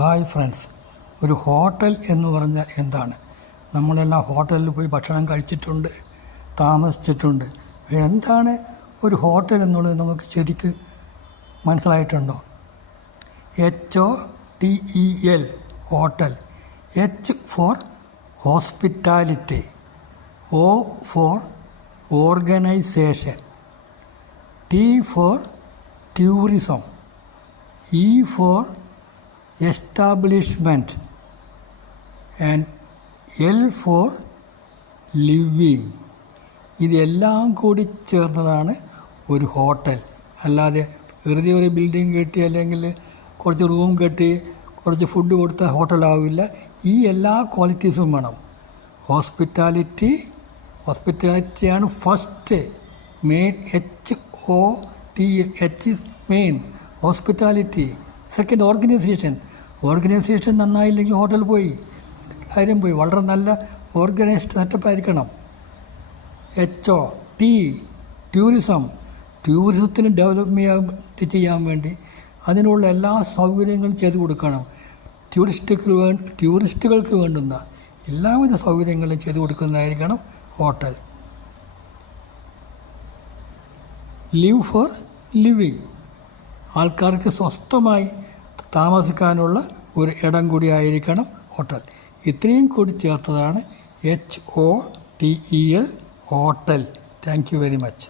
Hi friends, ഒരു hotel എന്ന് പറഞ്ഞാൽ എന്താണ്? നമ്മളെല്ലാം ഹോട്ടലിൽ പോയി ഭക്ഷണം കഴിച്ചിട്ടുണ്ട്, താമസിച്ചിട്ടുണ്ട്. പക്ഷേ എന്താണ് ഒരു ഹോട്ടൽ എന്നുള്ളത് നമുക്ക് ശരിക്ക് മനസ്സിലായിട്ടുണ്ടോ? HOTEL hotel. H for hospitality, O for organisation, T for tourism, E for establishment and L for living. ഇതെല്ലാം കൂടി ചേർന്നതാണ് ഒരു ഹോട്ടൽ. അല്ലാതെ വെറുതെ ഒരു ബിൽഡിംഗ് കെട്ടി അല്ലെങ്കിൽ കുറച്ച് റൂം കെട്ടി കുറച്ച് ഫുഡ് കൊടുത്താൽ ഹോട്ടലാവില്ല. ഈ എല്ലാ ക്വാളിറ്റീസും വേണം. ഹോസ്പിറ്റാലിറ്റിയാണ് first main. H is main hospitality. Second organisation നന്നായില്ലെങ്കിൽ ഹോട്ടൽ പോയി, കാര്യം പോയി. വളരെ നല്ല ഓർഗനൈസ്ഡ് സെറ്റപ്പ് ആയിരിക്കണം. ടൂറിസത്തിന് ഡെവലപ്പ് ചെയ്യാൻ വേണ്ടി അതിനുള്ള എല്ലാ സൗകര്യങ്ങളും ചെയ്തു കൊടുക്കണം. ടൂറിസ്റ്റുകൾക്ക് വേണ്ടുന്ന എല്ലാവിധ സൗകര്യങ്ങളും ചെയ്തു കൊടുക്കുന്നതായിരിക്കണം ഹോട്ടൽ. ലിവ് ഫോർ ലിവിങ്, ആൾക്കാർക്ക് സ്വസ്ഥമായി താമസിക്കാനുള്ള ഒരു ഇടം കൂടിയായിരിക്കണം ഹോട്ടൽ. ഇത്രയും കൂടി ചേർത്തതാണ് HOTEL hotel. Thank you very much.